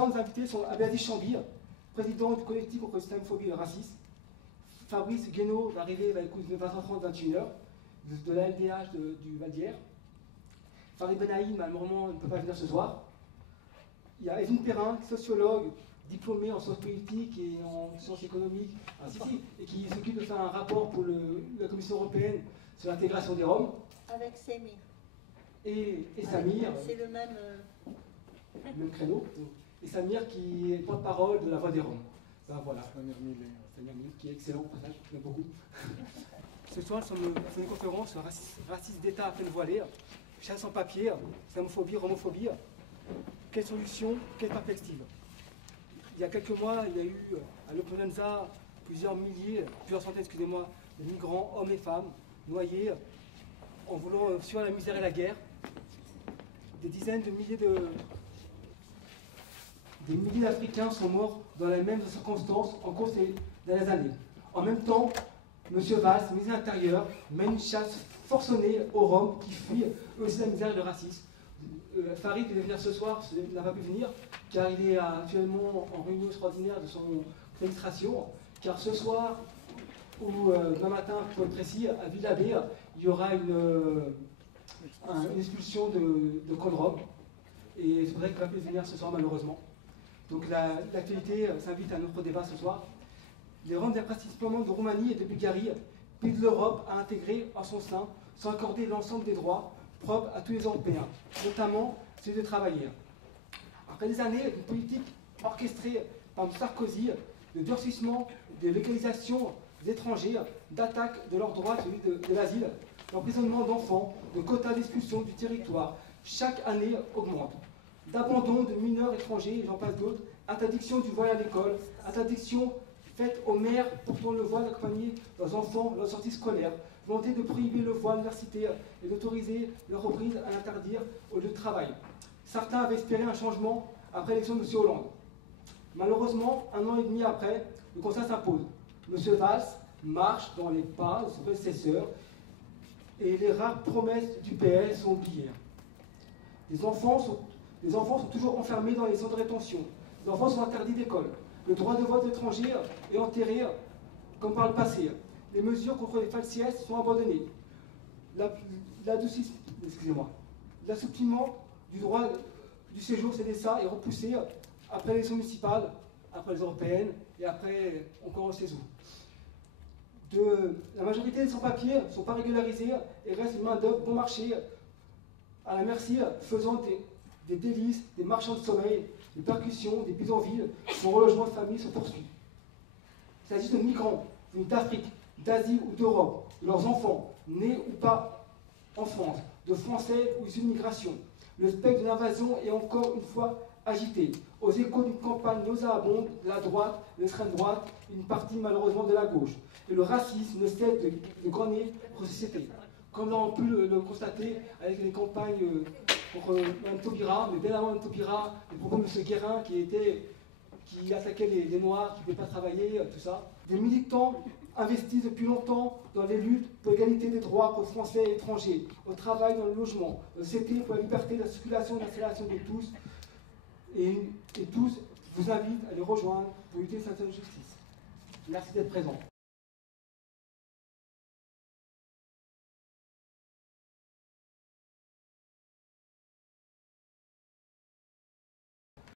soir, nos invités sont Abdelaziz Chambi, président du collectif contre l'islamophobie et le racisme. Fabrice Guénaud va arriver vers les coups de 20h30, 21h, de la LDH du Val d'Hier. Farid Benaïm, malheureusement, ne peut pas venir ce soir. Il y a Evelyne Perrin, sociologue, diplômée en sciences politiques et en sciences économiques, et qui s'occupe de faire un rapport pour la Commission européenne sur l'intégration des Roms. Avec Samir. Et Samir. C'est le même créneau. Et Samir qui est porte-parole de la Voix des Roms. Ben voilà. Samir Millet, qui est excellent au passage, j'aime beaucoup. Ce soir, nous sommes dans une conférence sur racisme d'État à peine voilé, chasse sans papier, islamophobie, romophobie. Quelle solution, quelle perspective? Il y a quelques mois, il y a eu à Lampedusa plusieurs centaines, excusez-moi, de migrants, hommes et femmes, noyés en voulant fuir la misère et la guerre. Des dizaines de milliers d'Africains sont morts dans les mêmes circonstances en cours des dernières années. En même temps, M. Valls, ministre de l'Intérieur, mène une chasse forcenée aux Roms qui fuient aussi la misère et le racisme. Farid devait venir ce soir, il n'a pas pu venir, car il est actuellement en réunion extraordinaire de son administration, car ce soir, ou demain matin, pour être précis, à Villabé, il y aura une expulsion de camps de Roms, et c'est pour ça qu'il n'a pas pu venir ce soir malheureusement. Donc l'actualité s'invite à notre débat ce soir. Les Roms viennent principalement de Roumanie et de Bulgarie, pays de l'Europe à intégrer en son sein, sans accorder l'ensemble des droits propres à tous les Européens, notamment celui de travailler. Après des années d'une politique orchestrée par M. Sarkozy, de durcissement, de localisation des étrangers, d'attaque de leurs droits, celui de l'asile, d'emprisonnement d'enfants, de quotas d'expulsion du territoire, chaque année augmente. D'abandon de mineurs étrangers, et j'en passe d'autres, interdiction du voile à l'école, interdiction faite aux mères portant le voile d'accompagner leurs enfants lors de sortie scolaire, volonté de prohiber le voile universitaire et d'autoriser leur reprise à l'interdire au lieu de travail. Certains avaient espéré un changement après l'élection de M. Hollande. Malheureusement, 1 an et demi après, le constat s'impose. M. Valls marche dans les pas de son prédécesseur et les rares promesses du PS sont oubliées. Les enfants sont toujours enfermés dans les centres de rétention. Les enfants sont interdits d'école. Le droit de vote étranger est enterré comme par le passé. Les mesures contre les faciès sont abandonnées. L'assouplissement du droit du séjour CDSA est repoussé après l'élection municipale, après les européennes et après encore on sait où. La majorité des sans-papiers ne sont pas régularisés et restent une main-d'œuvre bon marché à la merci, faisant des délices, des marchands de sommeil, des percussions, des bidonvilles, son relogement de famille se poursuit. Il s'agit de migrants venus d'Afrique, d'Asie ou d'Europe, de leurs enfants, nés ou pas en France, de Français ou issus d'immigration. Le spectre de l'invasion est encore une fois agité, aux échos d'une campagne nauséabonde de la droite, de l'extrême droite, une partie malheureusement de la gauche. Et le racisme ne cesse de gagner notre société. Comme on a pu le constater avec les campagnes contre Mme Taubira, mais bien avant Mme Taubira, les propos de M. Guérin qui attaquait les Noirs, qui ne pouvaient pas travailler, tout ça. Des militants investis depuis longtemps dans les luttes pour l'égalité des droits pour Français et étrangers, au travail, dans le logement, au CT pour la liberté de la circulation et de l'installation de tous. Et tous vous invitent à les rejoindre pour lutter contre cette injustice. Merci d'être présents.